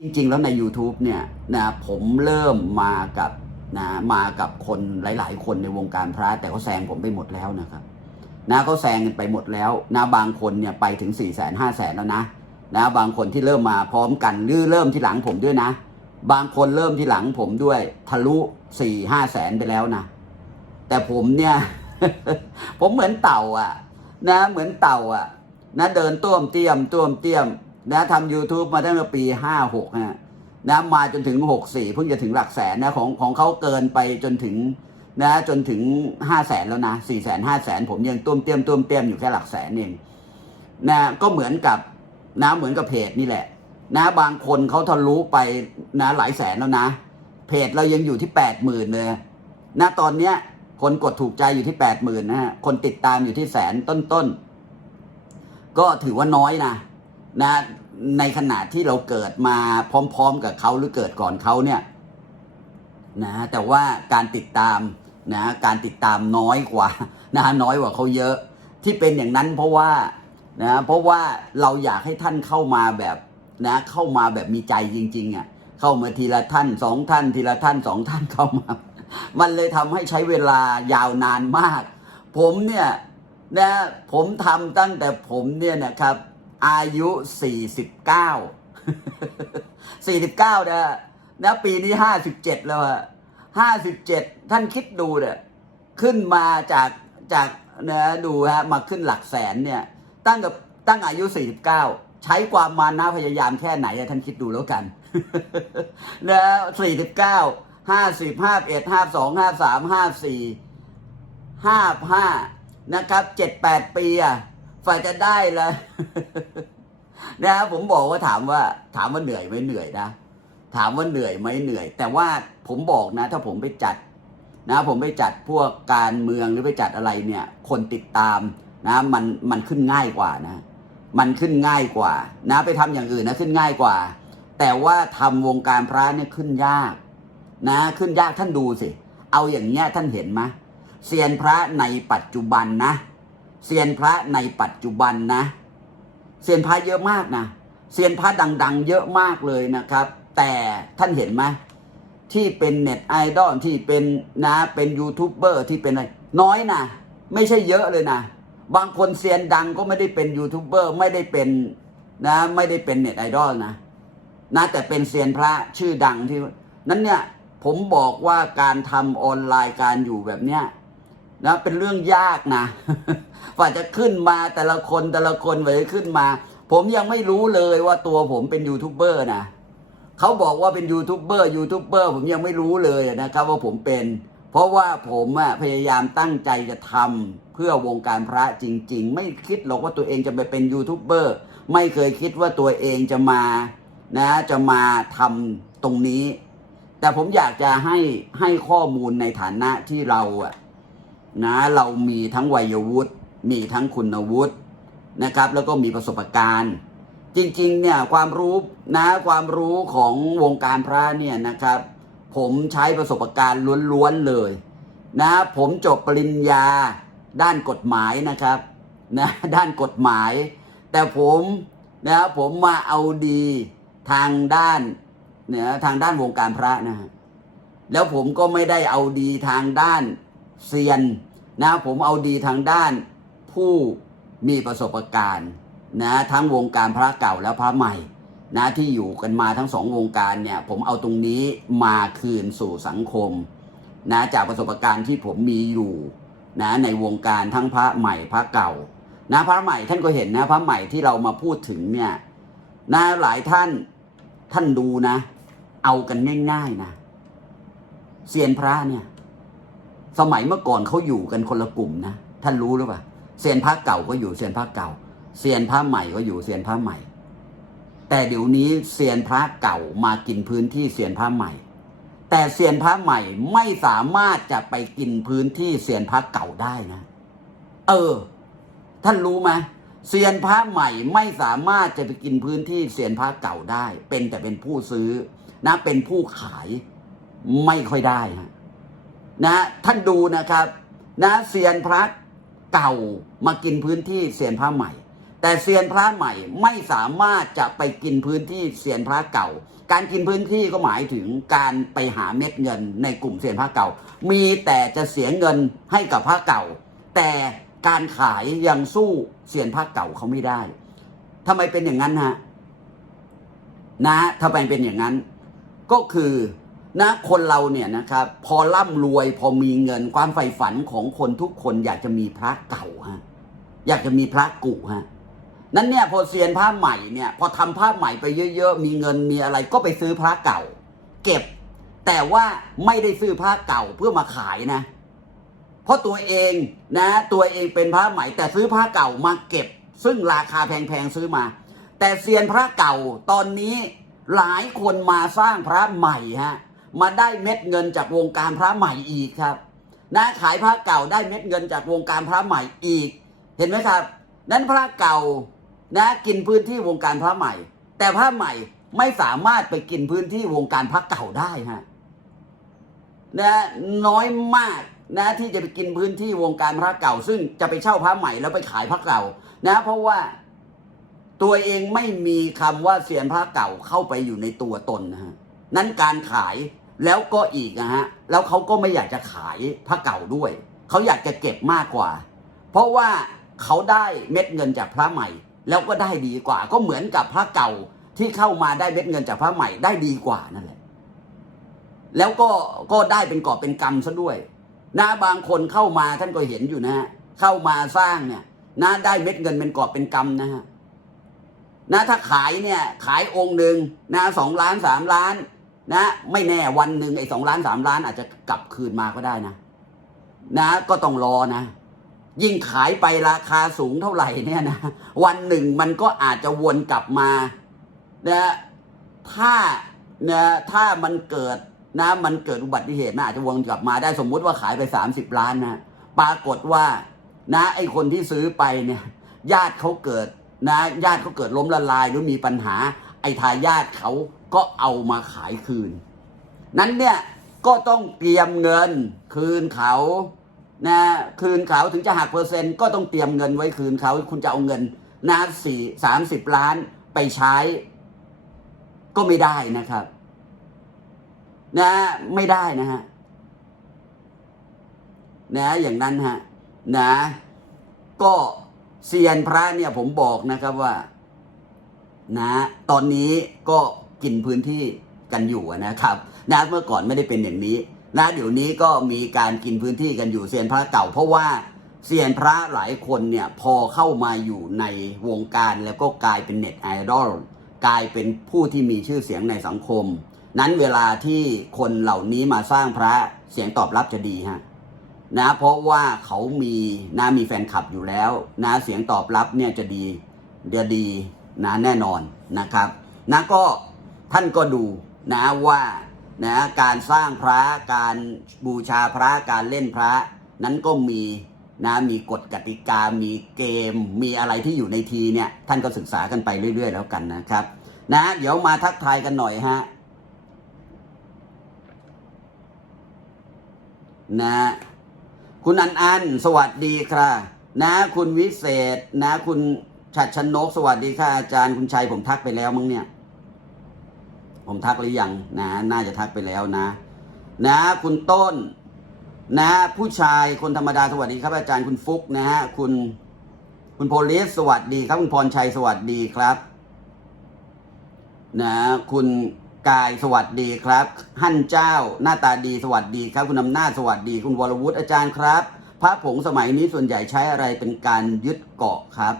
จริงๆ แล้วใน YouTube เนี่ยนะผมเริ่มมากับนะมากับคนหลาย ๆ คนในวงการพระแต่เขาแซงผมไปหมดแล้วนะครับนะเขาแซงกันไปหมดแล้วนะบางคนเนี่ยไปถึง4ี่แสนห้าแสนแล้วนะนะบางคนที่เริ่มมาพร้อมกันหรือเริ่มที่หลังผมด้วยนะ บางคนเริ่มที่หลังผมด้วยทะลุสี่ห้าแสนไปแล้วนะ แต่ผมเนี่ย ผมเหมือนเต่าอะ นะเหมือนเต่าอะ นะเดินต้วมเตี้ยมต้วมเตี้ยม นะทำ YouTube มาตั้งแต่ปีห้าหกนะนะมาจนถึงหกสี่เพิ่งจะถึงหลักแสนนะของของเขาเกินไปจนถึงนะจนถึงห้าแสนแล้วนะสี่แสนห้าแสนผมยังต้มเตี้ยมต้มเตี้ยมอยู่แค่หลักแสนเองนะก็เหมือนกับนะเหมือนกับเพจนี่แหละ นะบางคนเขาทะลุไปนะหลายแสนแล้วนะ เพจเรายังอยู่ที่แปดหมื่นเลยนะตอนเนี้ยคนกดถูกใจอยู่ที่แปดหมื่นนะฮะคนติดตามอยู่ที่แสนต้นๆก็ถือว่าน้อยนะ นะในขณะที่เราเกิดมาพร้อม ๆ กับเขาหรือเกิดก่อนเขาเนี่ยนะแต่ว่าการติดตามนะการติดตามน้อยกว่านะน้อยกว่าเขาเยอะ ที่เป็นอย่างนั้นเพราะว่านะเพราะว่าเราอยากให้ท่านเข้ามาแบบนะเข้ามาแบบมีใจจริงๆอะเข้ามาทีละท่านสองท่าน ทีละท่านสองท่านเข้ามา มันเลยทำให้ใช้เวลายาวนานมาก ผมเนี่ยนะผมทำตั้งแต่ผมเนี่ยนะครับ อายุ 49 49นะนะปีนี้ 57 แล้วอะ57 ท่านคิดดูเนี่ยขึ้นมาจากจากนะดูฮะมาขึ้นหลักแสนเนี่ย ตั้งกับตั้งอายุ 49 ใช้ความมานะพยายามแค่ไหนท่านคิดดูแล้วกันนะ49ห้าสิบห้าเอ็ดห้าสองห้าสามห้าสี่ห้าห้านะครับเจ็ดแปดปีอะ ฝ่าจะได้ละนะผมบอกว่าถามว่า ถามว่าเหนื่อยไหมเหนื่อยนะ ถามว่าเหนื่อยไหมเหนื่อย แต่ว่าผมบอกนะ ถ้าผมไปจัด นะ ผมไปจัดพวกการเมืองหรือไปจัดอะไรเนี่ย คนติดตามนะ มันมันขึ้นง่ายกว่านะ มันขึ้นง่ายกว่า นะ ไปทำอย่างอื่นนะขึ้นง่ายกว่า แต่ว่าทำวงการพระเนี่ยขึ้นยาก นะ ขึ้นยากท่านดูสิ เอาอย่างเงี้ยท่านเห็นไหมเซียนพระในปัจจุบันนะ เซียนพระในปัจจุบันนะเซียนพระเยอะมากนะเซียนพระดัง ๆ เยอะมากเลยนะครับ แต่ท่านเห็นไหมที่เป็นเน็ตไอดอลที่เป็นนะเป็นยูทูบเบอร์ที่เป็นอะไรน้อยนะไม่ใช่เยอะเลยนะบางคนเซียนดังก็ไม่ได้เป็นยูทูบเบอร์ไม่ได้เป็นนะไม่ได้เป็นเน็ตไอดอลนะนะแต่เป็นเซียนพระชื่อดังที่นั้นเนี่ยผมบอกว่าการทำออนไลน์การอยู่แบบเนี้ย นะเป็นเรื่องยากนะกว่าจะขึ้นมาแต่ละคนแต่ละคนเลยขึ้นมา ผมยังไม่รู้เลยว่าตัวผมเป็นยูทูบเบอร์นะเขาบอกว่าเป็นยูทูบเบอร์ยูทูบเบอร์ผมยังไม่รู้เลยนะครับว่าผมเป็น เพราะว่าผมอะพยายามตั้งใจจะทำเพื่อวงการพระจริง ๆ ไม่คิดหรอกว่าตัวเองจะไปเป็นยูทูบเบอร์ไม่เคยคิดว่าตัวเองจะมานะจะมาทำตรงนี้ แต่ผมอยากจะให้ให้ข้อมูลในฐานะที่เราอะ นะเรามีทั้งวัยวุฒิมีทั้งคุณวุฒินะครับ แล้วก็มีประสบการณ์ จริงๆเนี่ยความรู้นะความรู้ของวงการพระเนี่ยนะครับ ผมใช้ประสบการณ์ล้วนๆเลยนะผมจบปริญญาด้านกฎหมายนะครับนะด้านกฎหมาย แต่ผมนะผมมาเอาดีทางด้านเนี่ยทางด้านวงการพระนะฮะแล้วผมก็ไม่ได้เอาดีทางด้าน เซียนนะผมเอาดีทางด้านผู้มีประสบการณ์นะทั้งวงการพระเก่าและพระใหม่นะที่อยู่กันมาทั้งสองวงการเนี่ยผมเอาตรงนี้มาคืนสู่สังคมนะจากประสบการณ์ที่ผมมีอยู่นะในวงการทั้งพระใหม่พระเก่านะพระใหม่ท่านก็เห็นนะพระใหม่ที่เรามาพูดถึงเนี่ยนะหลายท่านท่านดูนะ เอากันง่ายๆนะเซียนพระเนี่ย สมัยเมื่อก่อนเขาอยู่กันคนละกลุ่มนะท่านรู้หรือเปล่าเซียนพระเก่าก็อยู่เซียนพระเก่าเซียนพระใหม่ก็อยู่เซียนพระใหม่ แต่เดี๋ยวนี้เซียนพระเก่ามากินพื้นที่เซียนพระใหม่ แต่เซียนพระใหม่ไม่สามารถจะไปกินพื้นที่เซียนพระเก่าได้นะ เออ ท่านรู้ไหมเซียนพระใหม่ไม่สามารถจะไปกินพื้นที่เซียนพระเก่าได้ เป็นแต่เป็นผู้ซื้อนะเป็นผู้ขายไม่ค่อยได้ฮะ นะท่านดูนะครับนะเซียนพระเก่ามากินพื้นที่เซียนพระใหม่ แต่เซียนพระใหม่ไม่สามารถจะไปกินพื้นที่เซียนพระเก่า การกินพื้นที่ก็หมายถึงการไปหาเม็ดเงินในกลุ่มเซียนพระเก่า มีแต่จะเสียเงินให้กับพระเก่า แต่การขายยังสู้เซียนพระเก่าเขาไม่ได้ทำไมเป็นอย่างนั้นฮะนะทำไมเป็นอย่างนั้น ก็คือ นะคนเราเนี่ยนะครับพอร่ำรวยพอมีเงินความใฝ่ฝันของคนทุกคนอยากจะมีพระเก่าฮะอยากจะมีพระกุฮะนั้นเนี่ยพอเซียนพระใหม่เนี่ยพอทำพระใหม่ไปเยอะๆ มีเงินมีอะไรก็ไปซื้อพระเก่า เก็บ แต่ว่าไม่ได้ซื้อพระเก่าเพื่อมาขายนะ เพราะตัวเองนะ ตัวเองเป็นพระใหม่ แต่ซื้อพระเก่ามาเก็บ ซึ่งราคาแพงๆซื้อมา แต่เซียนพระเก่าตอนนี้หลายคนมาสร้างพระใหม่ฮะ มาได้เม็ดเงินจากวงการพระใหม่อีกครับนะขายพระเก่าได้เม็ดเงินจากวงการพระใหม่อีก เห็นไหมครับ นั้นพระเก่านะกินพื้นที่วงการพระใหม่ แต่พระใหม่ไม่สามารถไปกินพื้นที่วงการพระเก่าได้ฮะนะน้อยมากนะที่จะไปกินพื้นที่วงการพระเก่า ซึ่งจะไปเช่าพระใหม่แล้วไปขายพระเก่า นะ เพราะว่าตัวเองไม่มีคำว่าเสียนพระเก่าเข้าไปอยู่ในตัวตนนะฮะ นั้นการขายแล้วก็อีกนะฮะแล้วเขาก็ไม่อยากจะขายพระเก่าด้วย เขาอยากจะเก็บมากกว่า เพราะว่าเขาได้เม็ดเงินจากพระใหม่ แล้วก็ได้ดีกว่า ก็เหมือนกับพระเก่าที่เข้ามาได้เม็ดเงินจากพระใหม่ได้ดีกว่านั่นแหละ แล้วก็ก็ได้เป็นกอบเป็นกรรมซะด้วยนะบางคนเข้ามาท่านก็เห็นอยู่นะฮะเข้ามาสร้างเนี่ยนะได้เม็ดเงินเป็นกอบเป็นกรรมนะฮะนะถ้าขายเนี่ยขายองค์หนึ่งนะสองล้านสามล้าน นะไม่แน่วันหนึ่งไอ้สองล้านสามล้านอาจจะกลับคืนมาก็ได้นะ นะ ก็ต้องรอนะ ยิ่งขายไปราคาสูงเท่าไหร่เนี่ยนะวันหนึ่งมันก็อาจจะวนกลับมานะถ้านะถ้ามันเกิดนะมันเกิดอุบัติเหตุนะอาจจะวนกลับมาได้สมมุติว่าขายไปสามสิบล้านนะปรากฏว่า นะ ไอ้คนที่ซื้อไปเนี่ย ญาติเขาเกิดนะ ญาติเขาเกิดล้มละลายหรือมีปัญหา ไอ้ทายาทเขา ก็เอามาขายคืน นั้นเนี่ยก็ต้องเตรียมเงินคืนเขานะคืนเขาถึงจะหักเปอร์เซ็นต์ก็ต้องเตรียมเงินไว้คืนเขาคุณจะเอาเงินนะสี่สามสิบล้านไปใช้ ก็ไม่ได้นะครับ นะไม่ได้นะฮะนะอย่างนั้นฮะนะ ก็เซียนพระเนี่ยผมบอกนะครับว่า นะ ตอนนี้ก็ กินพื้นที่กันอยู่นะครับนะเมื่อก่อนไม่ได้เป็นอย่างนี้นะเดี๋ยวนี้ก็มีการกินพื้นที่กันอยู่เซียนพระเก่า เพราะว่าเซียนพระหลายคนเนี่ยพอเข้ามาอยู่ในวงการแล้วก็กลายเป็นเน็ตไอดอลกลายเป็นผู้ที่มีชื่อเสียงในสังคม นั้นเวลาที่คนเหล่านี้มาสร้างพระเสียงตอบรับจะดีฮะนะเพราะว่าเขามีนะมีแฟนคลับอยู่แล้วนะเสียงตอบรับเนี่ยจะดีเดียดีนะแน่นอนนะครับนะก็ ท่านก็ดูนะว่านะการสร้างพระการบูชาพระการเล่นพระนั้นก็มีนะมีกฎกติกา มีเกม มีอะไรที่อยู่ในทีเนี่ยท่านก็ศึกษากันไปเรื่อย ๆ แล้วกันนะครับ นะเดี๋ยวมาทักทายกันหน่อยฮะนะคุณอันอันสวัสดีค่ะนะคุณวิเศษนะคุณชัดชนกสวัสดีค่ะอาจารย์คุณชัยผมทักไปแล้วมั้งเนี่ย ผมทักหรือยังนะ น่าจะทักไปแล้วนะ นะ คุณต้น นะ ผู้ชายคนธรรมดาสวัสดีครับอาจารย์คุณฟุกนะฮะคุณ คุณโพลิสสวัสดีครับ คุณพรชัยสวัสดีครับ นะ คุณกายสวัสดีครับ หั่นเจ้า หน้าตาดีสวัสดีครับ คุณอำนาจสวัสดี คุณวรวุฒิอาจารย์ครับพระผงสมัยนี้ส่วนใหญ่ใช้อะไรเป็นการยึดเกาะครับ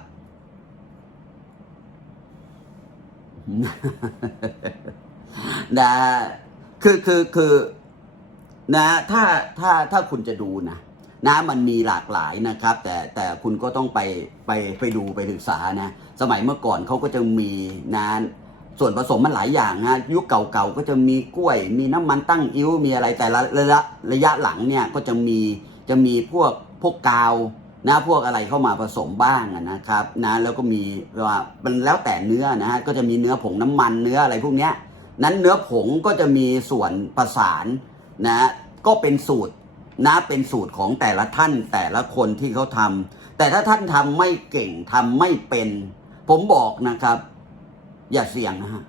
นะคือคือคือนะถ้าถ้าถ้าคุณจะดูนะนะมันมีหลากหลายนะครับ แต่แต่คุณก็ต้องไปไปไปดูไปศึกษานะสมัยเมื่อก่อนเขาก็จะมีนะส่วนผสมมันหลายอย่างนะยุคเก่าๆก็จะมีกล้วย มีน้ำมันตั้งอิ้วมีอะไรแต่ละระยะระยะหลังเนี่ยก็จะมีจะมีพวกพวกกาวนะพวกอะไรเข้ามาผสมบ้างนะครับนะแล้วก็มีว่ามันแล้วแต่เนื้อนะฮะก็จะมีเนื้อผงน้ำมันเนื้ออะไรพวกเนี้ย นั้นเนื้อผงก็จะมีส่วนประสานนะ ก็เป็นสูตรนะเป็นสูตรของแต่ละท่านแต่ละคนที่เขาทำแต่ถ้าท่านทำไม่เก่งทำไม่เป็น ผมบอกนะครับ อย่าเสี่ยงนะฮะ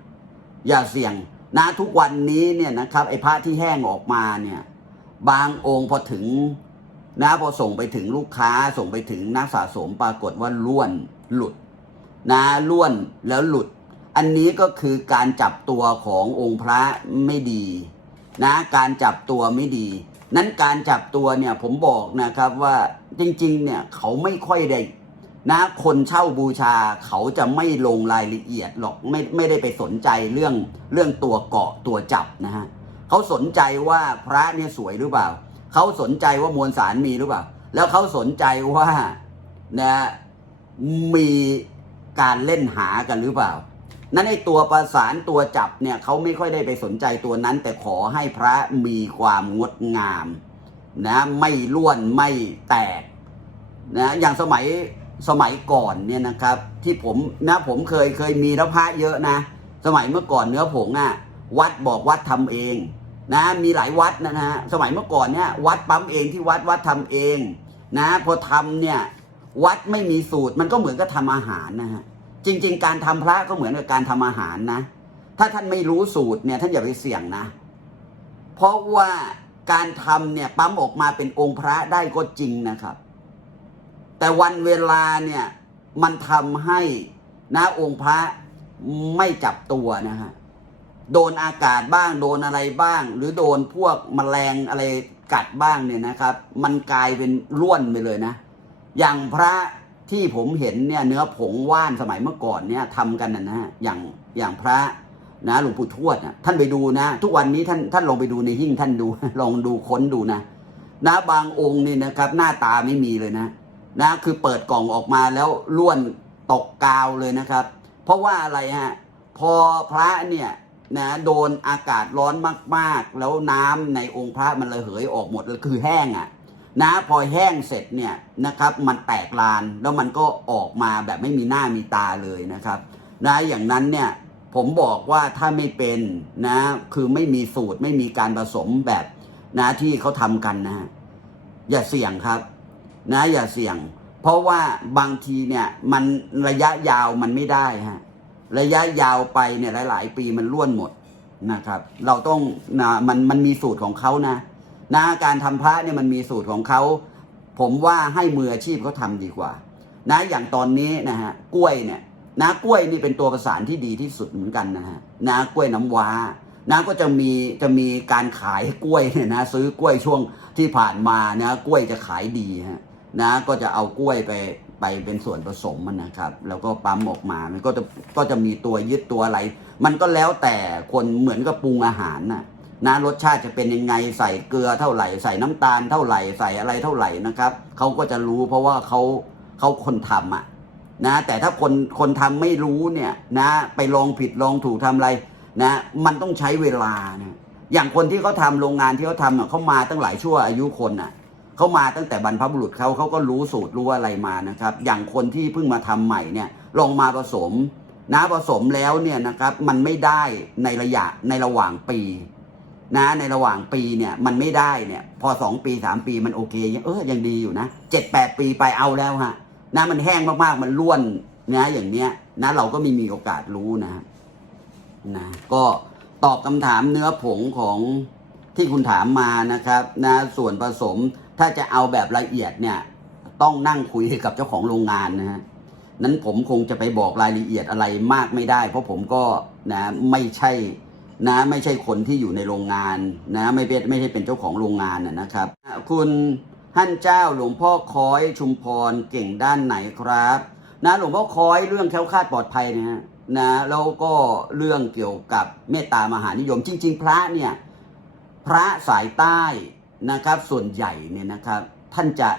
อย่าเสี่ยงนะทุกวันนี้เนี่ยนะครับ ไอ้พระที่แห้งออกมาเนี่ย บางองค์พอถึงนะพอส่งไปถึงลูกค้าส่งไปถึงนักสะสมปรากฏว่าล้วนหลุดนะล้วนแล้วหลุด อันนี้ก็คือการจับตัวขององค์พระไม่ดีนะการจับตัวไม่ดี นั้นการจับตัวเนี่ยผมบอกนะครับว่าจริงๆเนี่ยเขาไม่ค่อยได้นะคนเช่าบูชาเขาจะไม่ลงรายละเอียดหรอกไม่ไม่ได้ไปสนใจเรื่องเรื่องตัวเกาะตัวจับนะฮะเขาสนใจว่าพระเนี่ยสวยหรือเปล่า เขาสนใจว่ามวลสารมีหรือเปล่า แล้วเขาสนใจว่านะมีการเล่นหากันหรือเปล่า นั่นไอ้ตัวประสานตัวจับเนี่ยเขาไม่ค่อยได้ไปสนใจตัวนั้น แต่ขอให้พระมีความงดงามนะไม่ล้วนไม่แตกนะอย่างสมัยสมัยก่อนเนี่ยนะครับ ที่ผมนะผมเคยเคยมีแล้วพระเยอะนะ สมัยเมื่อก่อนเนื้อผงอะ่ะวัดบอกวัดทำเองนะมีหลายวัดนะฮะสมัยเมื่อก่อนเนี่ยวัดปั๊มเองที่วัดวัดทำเองนะพอทำเนี่ยวัดไม่มีสูตรมันก็เหมือนกับทำอาหารนะฮะ จริง ๆ การทำพระก็เหมือนกับการทำอาหารนะ ถ้าท่านไม่รู้สูตรเนี่ย ท่านอย่าไปเสี่ยงนะ เพราะว่าการทำเนี่ยปั๊มออกมาเป็นองค์พระได้ก็จริงนะครับ แต่วันเวลาเนี่ยมันทำให้นะองค์พระไม่จับตัวนะฮะโดนอากาศบ้างโดนอะไรบ้าง หรือโดนพวกมแมลงอะไรกัดบ้างเนี่ยนะครับ มันกลายเป็นร่วนไปเลยนะ อย่างพระ ที่ผมเห็นเนี่ยเนื้อผงว่านสมัยเมื่อก่อนเนี่ยทำกันนะนะฮะอย่างอย่างพระนะหลวงปู่ทวดนะท่านไปดูนะ ทุกวันนี้ท่านท่านลองไปดูในหิ้งท่านดู ลองดูค้นดูนะ นะบางองค์นี่นะครับ หน้าตาไม่มีเลยนะ นะ คือเปิดกล่องออกมาแล้วล้วนตกกาวเลยนะครับ เพราะว่าอะไรฮะพอพระเนี่ยนะโดนอากาศร้อนมาก ๆ แล้วน้ำในองค์พระมันระเหยออกหมดเลยคือแห้งอะ่ะ นะพอแห้งเสร็จเนี่ยนะครับมันแตกลานแล้วมันก็ออกมาแบบไม่มีหน้ามีตาเลยนะครับนะอย่างนั้นเนี่ยผมบอกว่าถ้าไม่เป็นนะคือไม่มีสูตรไม่มีการผสมแบบนะที่เขาทำกันนะ อย่าเสี่ยงครับ นะอย่าเสี่ยง เพราะว่าบางทีเนี่ยมันระยะยาวมันไม่ได้ฮะระยะยาวไปเนี่ยหลาย ๆ ปีมันล้วนหมดนะครับ เราต้องนะมันมันมีสูตรของเขานะ นะการทำพระเนี่ยมันมีสูตรของเขาผมว่าให้มืออาชีพเขาทำดีกว่า นะอย่างตอนนี้นะฮะกล้วยเนี่ยนะกล้วยนี่เป็นตัวประสานที่ดีที่สุดเหมือนกันนะฮะนะกล้วยน้ำว้านะก็จะมีจะมีการขายกล้วยเนี่ยนะซื้อกล้วยช่วงที่ผ่านมานะกล้วยจะขายดีฮะนะก็จะเอากล้วยไปไปเป็นส่วนผสมมันนะครับ แล้วก็ปั๊มออกมามันก็จะก็จะมีตัวยึดตัวอะไร มันก็แล้วแต่คนเหมือนกับปรุงอาหารน่ะ นะรสชาติจะเป็นยังไงใส่เกลือเท่าไหร่ใส่น้ำตาลเท่าไหร่ใส่อะไรเท่าไหร่นะครับเขาก็จะรู้เพราะว่าเขาเขาคนทำอะนะแต่ถ้าคนคนทำไม่รู้เนี่ยนะไปลองผิดลองถูกทำอะไรนะมันต้องใช้เวลานะอย่างคนที่เขาทาโรงงานที่เขาทำเขามาตั้งหลายชั่วอายุคนอะเขามาตั้งแต่บรรพบุรุษเขาเขาก็รู้สูตรรู้อะไรมานะครับ อย่างคนที่เพิ่งมาทำใหม่เนี่ยลองมาผสมนะผสมแล้วเนี่ยนะครับมันไม่ได้ในระยะในระหว่างปี นะในระหว่างปีเนี่ยมันไม่ได้เนี่ยพอสองปีสามปีมันโอเคยังเออยังดีอยู่นะเจ็ดแปดปีไปเอาแล้วฮะนะมันแห้งมากๆมันร่วนนะอย่างเนี้ยนะเราก็ไม่มีโอกาสรู้นะนะก็ตอบคำถามเนื้อผงของที่คุณถามมานะครับนะส่วนผสมถ้าจะเอาแบบละเอียดเนี่ยต้องนั่งคุยกับเจ้าของโรงงานนะฮะนั้นผมคงจะไปบอกรายละเอียดอะไรมากไม่ได้ เพราะผมก็นะไม่ใช่ นะไม่ใช่คนที่อยู่ในโรงงานนะไม่เป็นไม่ใช่เป็นเจ้าของโรงงานนะครับ คุณท่านเจ้าหลวงพ่อคอยชุมพรเก่งด้านไหนครับ นะหลวงพ่อคอยเรื่องแค้วคาดปลอดภัยนะฮะนะแล้วก็เรื่องเกี่ยวกับเมตตามหานิยมจริง ๆ พระเนี่ยพระสายใต้นะครับ ส่วนใหญ่เนี่ยนะครับ ท่านจะ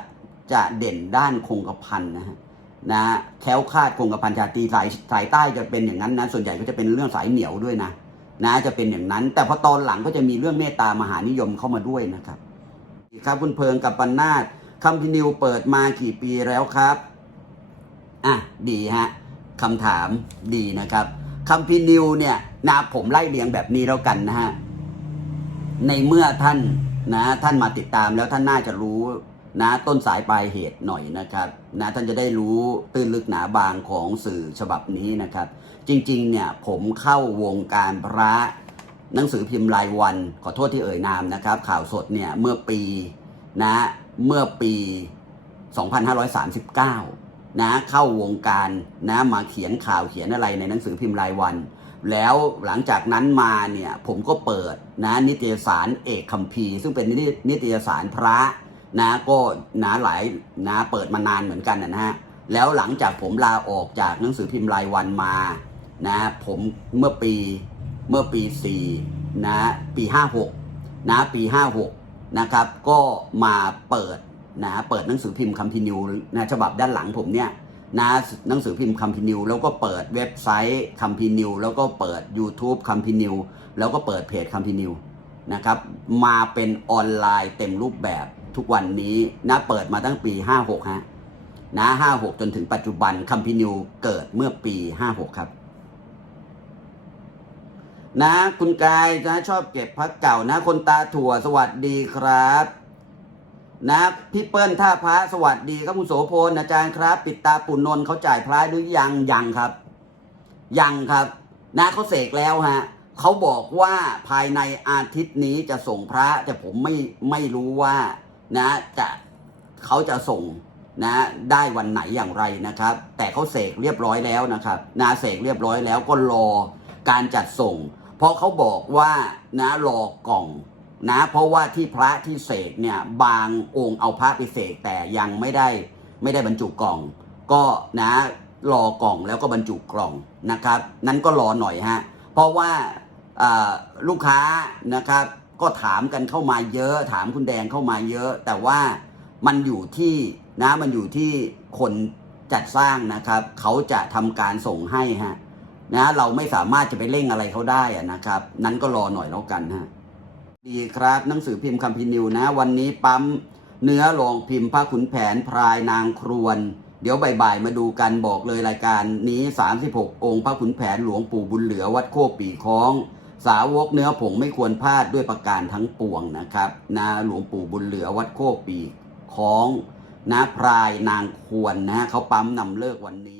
จะเด่นด้านคงกระพันนะฮะนะแค้วคาดคงกระพันชาตรีสายสายใต้จะเป็นอย่างนั้นนะส่วนใหญ่ก็จะเป็นเรื่องสายเหนียวด้วยนะ นะจะเป็นอย่างนั้น แต่พอตอนหลังก็จะมีเรื่องเมตตามหานิยมเข้ามาด้วยนะครับครับคุณเพิงกับปันนาตคำพินิวเปิดมากี่ปีแล้วครับอะดีฮะคำถามดีนะครับคำพินิวเนี่ยนะผมไล่เรียงแบบนี้แล้วกันนะฮะในเมื่อท่านนะท่านมาติดตามแล้วท่านน่าจะรู้ นะต้นสายปลายเหตุหน่อยนะครับนะท่านจะได้รู้ตื้นลึกหนาบางของสื่อฉบับนี้นะครับ จริงๆเนี่ยผมเข้าวงการพระหนังสือพิมพ์รายวัน ขอโทษที่เอ่ยนามนะครับ ข่าวสดเนี่ยเมื่อปีนะเมื่อปี 2539 นะเข้าวงการนะมาเขียนข่าวเขียนอะไรในหนังสือพิมพ์รายวัน แล้วหลังจากนั้นมาเนี่ยผมก็เปิดนะนิตยสารเอกคัมภีร์ ซึ่งเป็นนินิตยสารพระ นะก็นะหลายนะเปิดมานานเหมือนกันนะฮะแล้วหลังจากผมลาออกจากหนังสือพิมพ์รายวันมานะผมเมื่อปีเมื่อปี4นะปี56นะปี56นะครับก็มาเปิดนะเปิดหนังสือพิมพ์คัมภีนิวนะฉบับด้านหลังผมเนี่ยนะหนังสือพิมพ์คัมพินิวแล้วก็เปิดเว็บไซต์คัมพินิวแล้วก็เปิด YouTube คัมพินิวแล้วก็เปิดเพจคัมพินิวนะครับมาเป็นออนไลน์เต็มรูปแบบ ทุกวันนี้นะเปิดมาตั้งปี 56 ฮะ นะ 56 จนถึงปัจจุบันคัมพินิวเกิดเมื่อปี 56 ครับ นะคุณกายนะชอบเก็บพักเก่านะ คนตาถั่วสวัสดีครับ นะพี่เปิ้ลท่าพระสวัสดีครับคุณโสพลอาจารย์ครับ ปิดตาปุ่นนนเขาจ่ายพระหรือยังยังครับ ยังครับ นะเขาเสกแล้วฮะเขาบอกว่าภายในอาทิตย์นี้จะส่งพระแต่ผมไม่ไม่รู้ว่า นะจะเขาจะส่งนะได้วันไหนอย่างไรนะครับ แต่เขาเสกเรียบร้อยแล้วนะครับนาเสกเรียบร้อยแล้วก็รอการจัดส่ง เพราะเขาบอกว่านะรอกล่องนะเพราะว่าที่พระที่เสกเนี่ยบางองค์เอาพระไปเสกแต่ยังไม่ได้ไม่ได้บรรจุกล่อง ก็นะรอกล่องแล้วก็บรรจุกล่องนะครับ นั้นก็รอหน่อยฮะเพราะว่าอ่าลูกค้านะครับ ก็ถามกันเข้ามาเยอะถามคุณแดงเข้ามาเยอะ แต่ว่ามันอยู่ที่นะมันอยู่ที่คนจัดสร้างนะครับ เขาจะทำการส่งให้ฮะนะเราไม่สามารถจะไปเร่งอะไรเขาได้นะครับ นั้นก็รอหน่อยแล้วกันฮะดีครับหนังสือพิมพ์คัมภีนิวนะ วันนี้ปั๊มเนื้อลองพิมพ์พระขุนแผนพรายนางครวน เดี๋ยวบ่ายๆมาดูกันบอกเลยรายการนี้ 36 องค์พระขุนแผนหลวงปู่บุญเหลือวัดโคกปีคล้อง สาวกเนื้อผงไม่ควรพลาดด้วยประการทั้งปวงนะครับนะหลวงปู่บุญเหลือวัดโคกปีคล้องนะพรายนางควรนะเขาปั๊มนำเลิกวันนี้